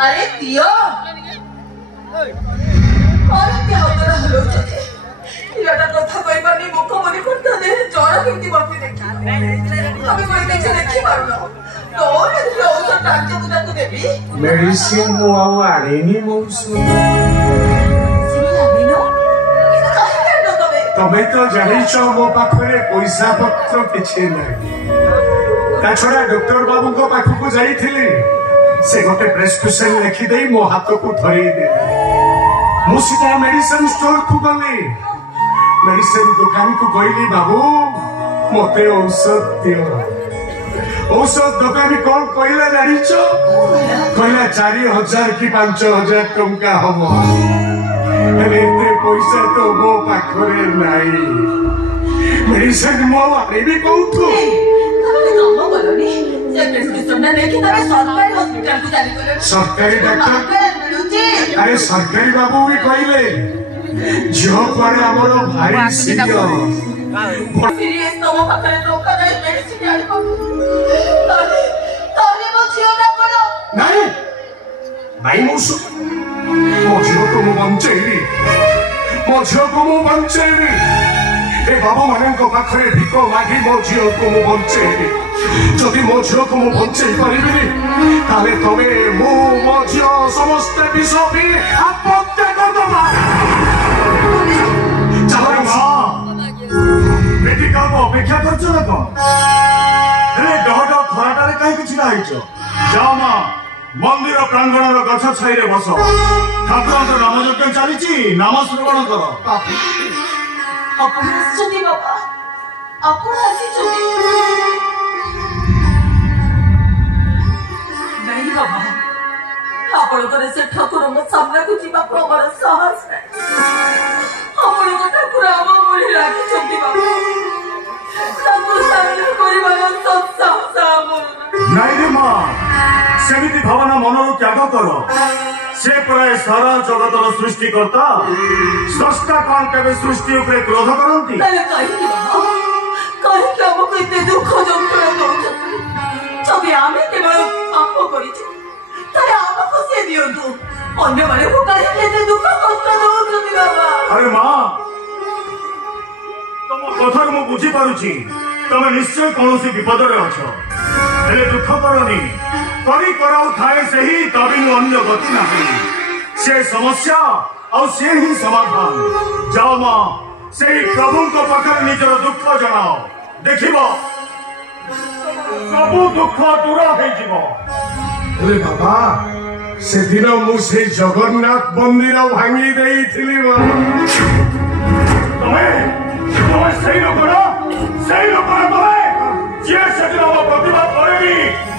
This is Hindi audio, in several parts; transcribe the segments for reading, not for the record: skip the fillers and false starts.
अरे दियो पिलाटा कथा कहबानी मुख मनी करता दे जरा केमती बपी देखि तमे कोई देखि पारुनो तो औषध टांचे बुदा को देबी मेडिसिन मो आउ आड़ेनी मौसु तमे तो जानिछ मो पाखरे पैसा पत्र किछि नै ता छोड़ा डॉक्टर बाबू को पाखु को जाईथिली से गोटे प्रेस्क्रिप्शन लिखि दे मो हाथ को धरई दे मु सीधा मेडिसिन स्टोर को गली मेडिसिन दुकान को गईली बाबू मते औषध दियो औषध दुकानी कौन कहला जानिछ कहला 4000 कि 5000 टंका हबो एते पैसा तो मो पाखरे नाही मेडिसिन मो आरे भी कहतु सरकारी डॉक्टर अरे सरकारी बाबू भी कहले झियो पर हमरो भारी सीरियस तम पाखरे टंका नाही मेडिसिन आइबो ताले मो झियो ना बोलो नाही नाही मो झियो को मो बंचेली मो झियो को मो बंचेली ए बाबू मानन को पाखरे भिको मागी मो झियो को मो बंचेली जदि मो झियो को मो बंचै परिबिनी ताले तमे मो झियो समस्त विष भी आपत्ति करदबा चलो मां मेडिकल को अपेक्षा करछ न को हे डहड खराटारे काई किछि नाइछ जाओ मां मंदिर प्रांगण रो गछ छाई रे बस ठाकुर नाम यज्ञ चलीछि नाम श्रवण कर अपन आसी बाबा अपन आसी नहीं बाबा आपण को से ठाकुर को सामने को जीवा प्रबल साहस है आपण को ठाकुर आम बोली लागी छथि बाबा ठाकुर सामने परिवार सब साहस आम नहीं रे मां सेमिति भावना मनरु त्याग कर से प्राय सारा जगतर सृष्टिकर्ता स्रष्टा कौन केबे सृष्टि उपरे क्रोध करंती कहीं हमको इतने दुख जंत्रणा दौछथि जबि आमे केवल पाप करिछु तारे हमको से दियंतु अन्य माने को कहीं केते दुख कष्ट दौछथि बाबा अरे मां तुम कथा मु बुझी पारुछि तमे निश्चय कोनोसी विपद रे अछ हेले दुख करनी करी कराउ थाए सही तबिनु अन्य गति नाही से समस्या और से ही समाधान जाओ मां से प्रभु को पाखर निजर दुख जनाओ देखिबो सब दुख दूर हो जिवो अरे बाबा से दिन मु से जगन्नाथ मंदिर भांगी देइथिली तमे सही लोक तमे जे से दिन प्रतिभा करेनी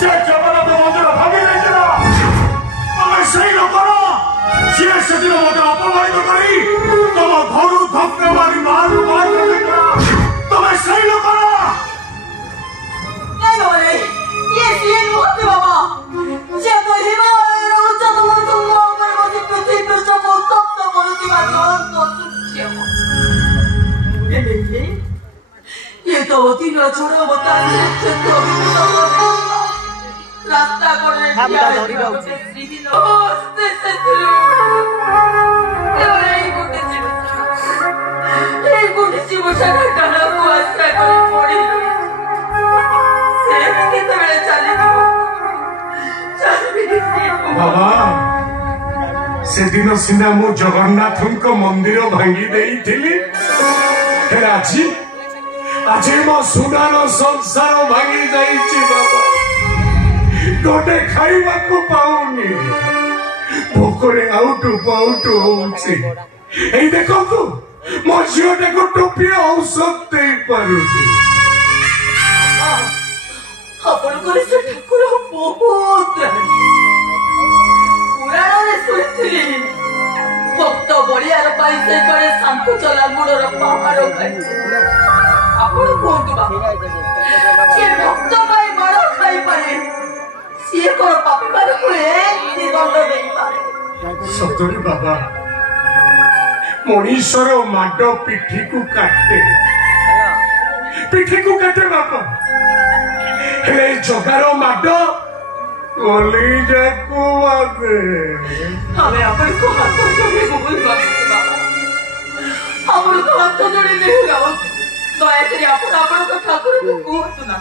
से जगन्नाथ मंदिर भांगी देइथिला तमे सही लोक जे से दिन मते अपमानित करी तुम घर धक्के मारी मारू तमे सही लोक ये सीन मत बाबा जे तो हिमालय उच्च तुम पर मते पृथ्वी पृष्ठ को तप्त करुतिबा जंत सुख्य ये तो दिन छोड़ बता क्षेत्र रास्ता कोने श्रीहीन हस्ते शत्रु এই গুটি জীবসাগর কানা আশ্রয় করে পড়ি बाबा से दिन सीना मु जगन्नाथ मंदिर भांगी देइथिली राजी आज मो सुनार संसार भांगी जाइए बाबा गोटे खाइबा को पाऊनी भोकरे आउटू पाउटू होउछि एई देखो तू मो झियोटा को टोपी औषध दे पारुनी आपण करे से ठाकुर बहुत पुराण रे सुनिथिली भक्त बलियार पाई से करे सांकु चला गुडर पहाड़ खाई आपण कोंतु बाबा जे भक्त पाई बड़ खाई पाए से को पापी मारे को एक दंड देई पारे सतरी बाबा मनीषर माड पिठी को काटे बाबा हे जगार माड कलिजा को आगे हमें अपन को हाथ जोड़े बोल बाबा अपन को हाथ जोड़े नहीं रहो दया करी अपन को ठाकुर को कहतु ना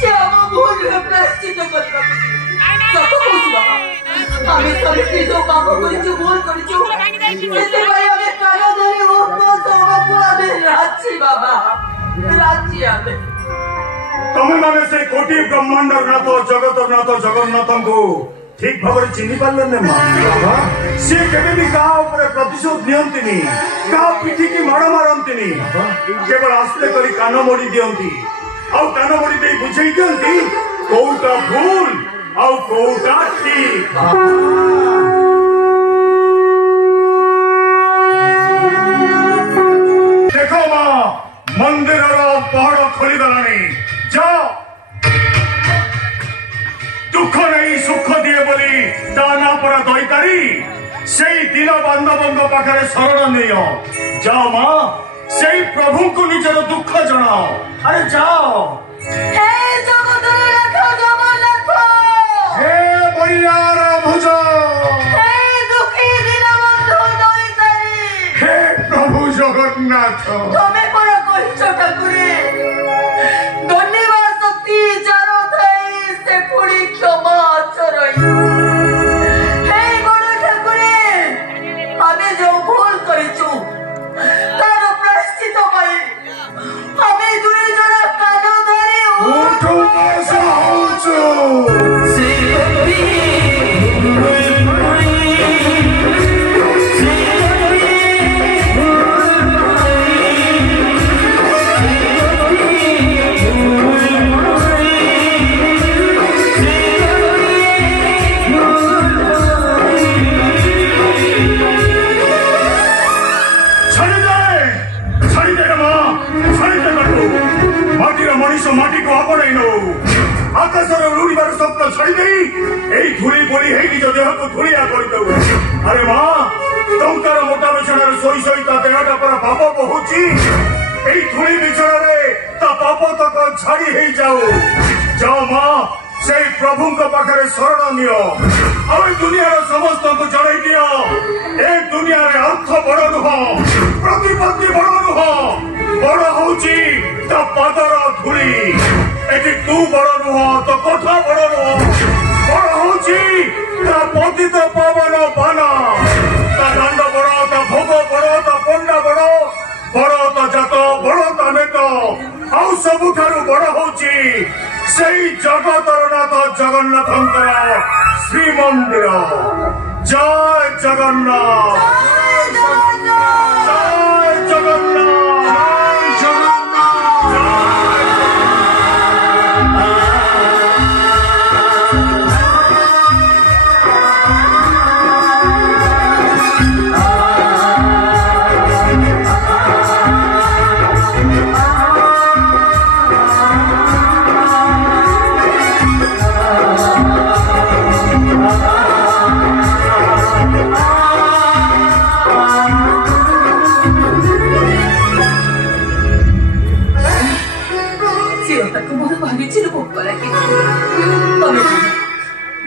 से हम भूल प्रायश्चित करबा सत कहू बाबा हमें सब जो पाप करी जो भूल करी जो से भाई हमें कालो धरी वो को सब को आबे राची बाबा राची आबे तमे माने से कोटि ब्रह्मांड नाथ जगत नाथ जगन्नाथ को ठीक भाव चिन्ह पारे ना बाबा सी केबे का प्रतिशोध नियंतिनी का पिठी की माड़ मारती केवल आस्ते करी कान मोड़ी दियंती आउ कान मोड़ी दे बुझे दियंती कोउटा भूल आउ कोउटा ठीक देखो मां मंदिर पहाड़ खोली गलानी जाओ दुख नहीं सुख दिए बोली दाना पर दैतारी से दिन बंद बंद पाखे शरण नहीं जाओ मां से प्रभु को निजर दुख जनाओ अरे जाओ हे जगन्नाथ जगन्नाथ हे बलियार भुज हे दुखी दीनबंधु दैतारी हे प्रभु जगन्नाथ तमे पर कहिछ ठाकुरे धन्यवाद शक्ति जानो थाई से पुड़ी क्षमा चरई हे गण ठाकुरे हमें जो भूल करिछु तार प्रायश्चित पाई हमें दुई जण कान धरि उठो साउचो माटी को आपड़े नो आकाशर उड़ीबार स्वप्न छाड़ी दे धूली बोली है निज देह को धूलिया कर दो अरे मां टंकार मोटा बिछणार सोई सोई ता देहटा पर पाप बहुची धूली बिछणार ता पाप तक झाड़ी हे जाओ मां से प्रभु को पाखरे शरण नियो आ दुनिया समस्त को जणाई दियो ए दुनिया रे अर्थ बड़ नुह प्रतिपत्ति बड़ नुह बड़ होची ता पादर धूली एटी तू बड़ नुह तो कथा बड़ नुह बड़ होची ता पतित पावन बाना ता दंड बड़ ता भोग बड़ ता पंडा बड़ ता जात बड़ ता नेत आउ सबुठारु बड़ होची सेई जगतर नाथ जगन्नाथंकर श्रीमंदिर जय जगन्नाथ जय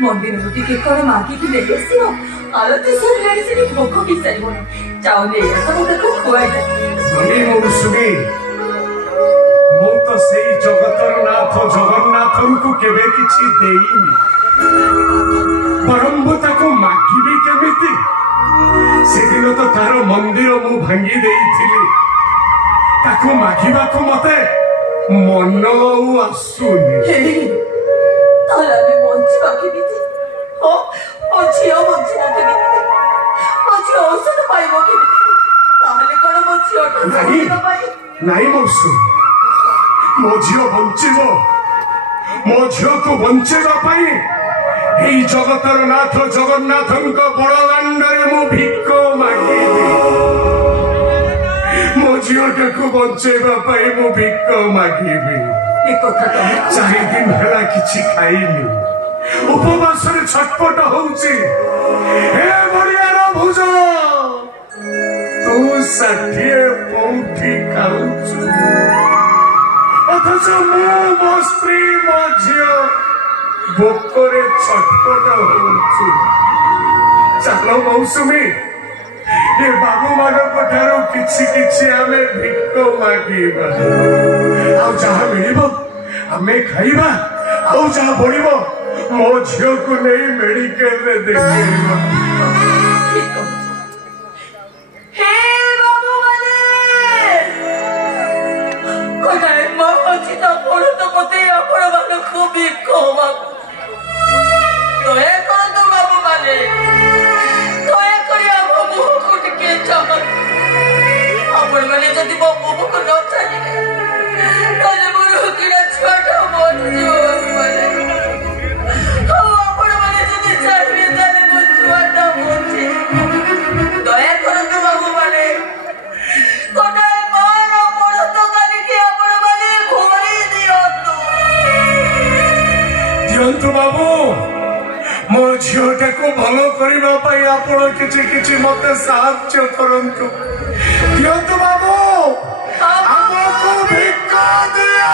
मंदिर टिके कौन मागी की ले आसियो आरती सरिलाणी से भोग ही सारिबोनी जाओ ले आसा मोटा को खुआई दे मनी मौसुमी मो तो सेई जगतर नाथ जगन्नाथ को केबे किछि देईनी परंबता को मागिबे केमिति ସେଦିନ ତ ତାର ମନ୍ଦିର ମୁଁ ଭାଙ୍ଗି ଦେଇଥିଲି ତାକୁ ମାଗିବାକୁ ମତେ ମନ ଆଉ ଆସୁନି ତାହେଲେ ଆମେ ବଞ୍ଚିବା କେମିତି ମୋ ଝିଅ ବଞ୍ଚିବ କେମିତି ମୋ ଝିଅ ଔଷଧ ପାଇବ କେମିତି ତାହେଲେ କଣ ମୋ ଝିଅଟା ନାଇଁ ମୌସୁ ମୋ ଝିଅ ବଞ୍ଚିବ ମୋ ଝିଅକୁ ବଞ୍ଚେଇବା ପାଇଁ এই জগতর নাথ জগন্নাথଙ୍କ বড়দাଣ୍ଡରେ ମୁଁ ଭିକ ମାଗିବି ମୋ ଝିଅଟାକୁ ବଞ୍ଚେଇବା ପାଇଁ ମୁଁ ଭିକ ମାଗିବି 4 ଦିନ ହେଲା କିଛି ଖାଇନି ଉପବାସରେ ଛଟପଟ ହଉଛି ହେ ବଢିଆର ଭୁଜ ତୁ 60 ପଉଠି ଖାଉଛୁ ଅଥଚ ମୁଁ ମୋ ସ୍ତ୍ରୀ ମୋ ଝିଅ ଭୋକରେ ଛଟପଟ ହଉଛୁ ଚାଲ ମୌସୁମୀ ଏ ବାବୁମାନଙ୍କ ଠାରୁ କିଛି କିଛି ଆମେ ଭିକ ମାଗିବା ଆଉ ଯାହା ମିଳିବ ଆମେ ଖାଇବା ଆଉ ଯାହା ବଢିବ ମୋ ଝିଅକୁ ନେଇ ମେଡିକାଲରେ ଦେଖେଇବା ଯଦି ମୋ ମୁହଁକୁ ନ ଚାଲିବେ ତାହେଲେ ମୋର କିଣା ଛୁଆଟା ମରିଯିବ ଆଉ ଆପଣମାନେ ଯଦି ଚାହିଁବେ ତାହେଲେ ମୋ ଛୁଆଟା ବଞ୍ଚିବ ଦୟା କରନ୍ତୁ ବାବୁମାନେ ଗୋଟାଏ ମାର ବଳଦ କାଲିକି ଆପଣମାନେ ଘୋଡେଇ ଦିଅନ୍ତୁ ବାବୁ ମୋ ଝିଅଟାକୁ ଭଲ କରିବା ପାଇଁ ଆପଣ କିଛି କିଛି ମତେ ସାହାଯ୍ୟ କରନ୍ତୁ ଦିଅନ୍ତୁ ବାବୁ ଆମକୁ ଭିକ ଦିଅ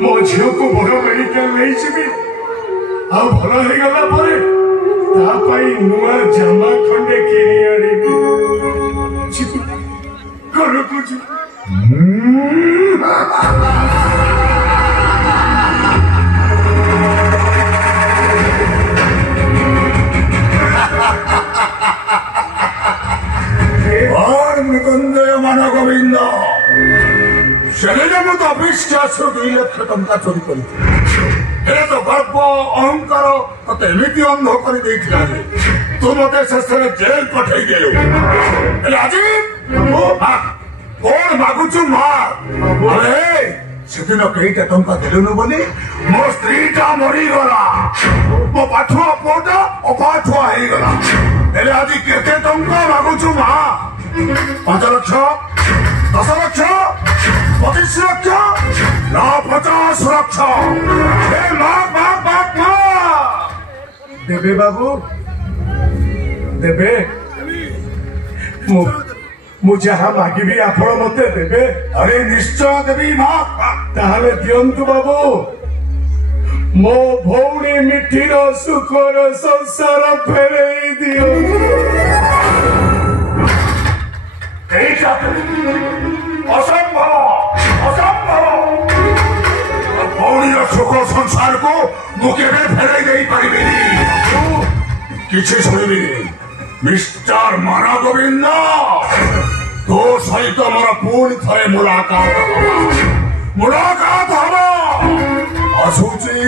मो झील को बड़ मेडिकल नहीं जी आ भल हो गला नुआ जामा खंडे किणी आनी घर को निकुंजय मान गोविंद से तो अविश्वास 2 लाख टंका चोरी कर तो गर्व अहंकार ते एमती अंध कर तू मत शेष जेल पठे देलु आज कौन मागुचु मार अरे सेदिन कईटा टंका देलुनु बोली मो स्त्रीटा मरीगला मो पाठुआ पुओटा अपाठुआ हो गला आज केते टंका मागुचु मा 5 लाख 10 लाख 25 लाख ना 50 लाख देवे बाबू देवे मु जहाँ मागिबी आपण मते देवे अरे निश्चय देवी माँ ताहले दियंतु बाबू मो भौणी मिठीर सुखर संसार फेरे दियो असंभव असंभव भौणी सुख संसार को मुझे फेरे दे पारि किसी शुणिबी मिस्टर माना गोविंद तो सहित मोर पुणी थे मुलाकात हम आसूची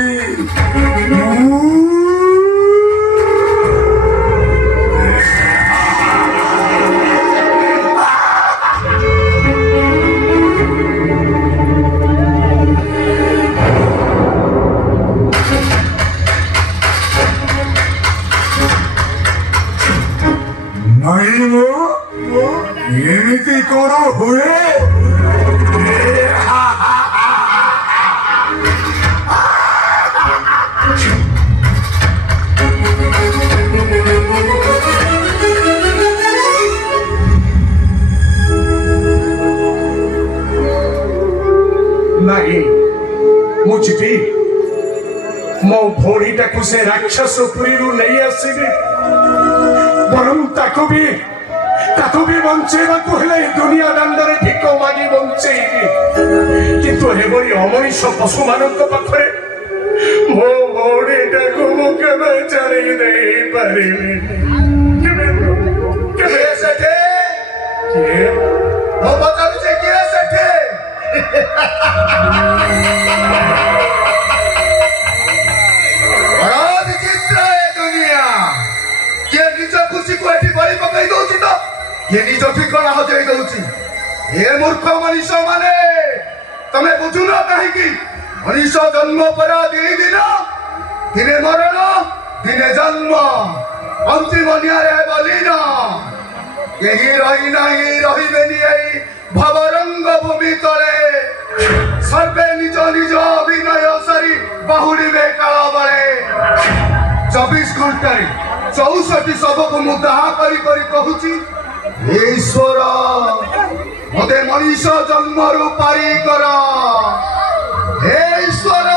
नहीं एमती करो हुए नहीं मुझे मो भौणीटा को से राक्षस पुरी नहीं आसबी बरम ताको भी बंचेवा दुनिया दांडे भिक मागी बंचेबी किंतु एभली अमनीष पशु मान पाखे मो भौणीटा को मुझे चली नहीं पारि निज ठिकाना हजई दौची हे मूर्ख मनीष माने तमे बुझुन कहीं मनीष जन्म पर 2 दिन दिने मरण दिने जन्म अंतिम न्याय बलिन यही रही नहीं रही भवरंग भूमि तले सर्वे निज निज अभिनय सारी बाहुड़े काल बड़े 24 घंटे 64 शव को मु दाह करी कहूची ईश्वर मते मनीष जन्म पारी कर हे ईश्वर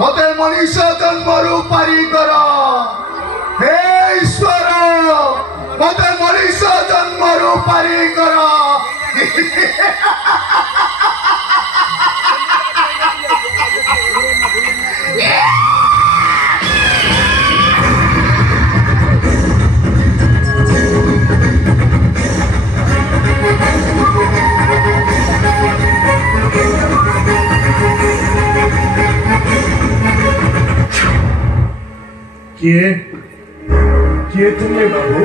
मते मनीष जन्म पारी कर हे ईश्वर मते मनीष जन्म पारी कर किए तुमने बाबू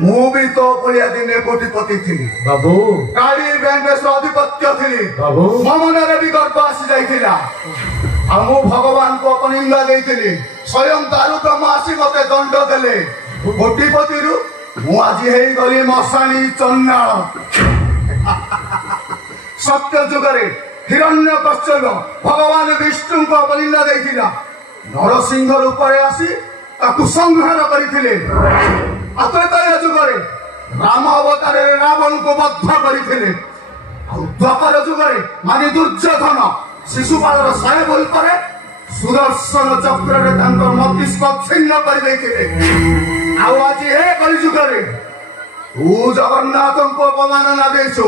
मु भी तो बढ़िया दिने कोटिपति थी बाबू गाड़ी बैंक में अधिपत्य थी बाबू मो मन भी गर्व आसी जाइथिला आ मु भगवान को अपनिंदा देइथिली स्वयं दारु ब्रह्म आसी मते दंड देले कोटिपति रु मु आज हेई गली मसाणी चन्नाळ सत्य जुगरे हिरण्यकश्यप भगवान विष्णु को अपनिंदा देइथिला नरसिंह रूप आसी ताकू संहार करथिले अत्रतय जुगरे राम अवतार रावण को बद्ध करथिले द्वापर जुगरे माने दुर्योधन ଶିଶୁପାଳର 100 ଭୁଲ ପରେ ସୁଦର୍ଶନ ଚକ୍ରରେ ତାଙ୍କର ମସ୍ତିଷ୍କ ଛିନ୍ନ କରିଦେଇଥିଲେ। ଆଉ ଆଜି ଏ କଳିଯୁଗରେ ତୁ ଜଗନ୍ନାଥଙ୍କୁ ଅପମାନନା ଦେଇଛୁ,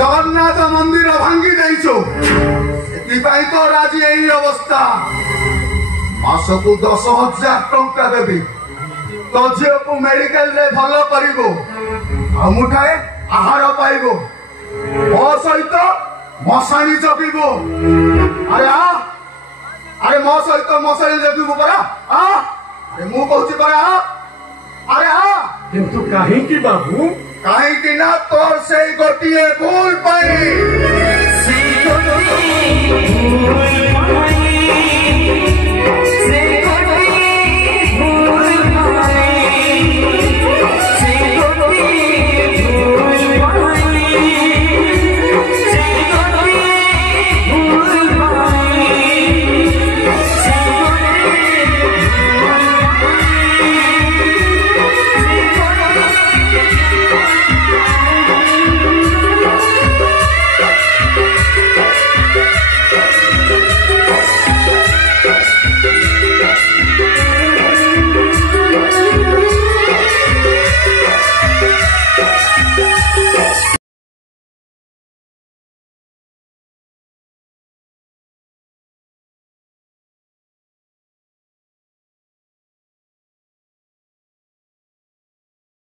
ଜଗନ୍ନାଥ ମନ୍ଦିର ଭାଙ୍ଗି ଦେଇଛୁ, ସେଥିପାଇଁ ତୋର ଆଜି ଏଇ ଅବସ୍ଥା। ମାସକୁ 10,000 ଟଙ୍କା ଦେବି, ତୋ ଝିଅକୁ ମେଡିକାଲରେ ଭଲ କରିବୁ, ଆଉ ମୁଠାଏ ଆହାର ପାଇବୁ, ମୋ ସହିତ ମଶାଣି ଜଗିବୁ। ଆରେ ମୋ ସହିତ ମଶାଣି ଜଗିବୁ ପରା, ଆରେ ମୁଁ କହୁଛି ପରା, ଆରେ କିନ୍ତୁ କାହିଁକି ବାବୁ? କାହିଁକି ନା ତୋର ସେଇ ଗୋଟିଏ ଭୁଲ ପାଇଁ।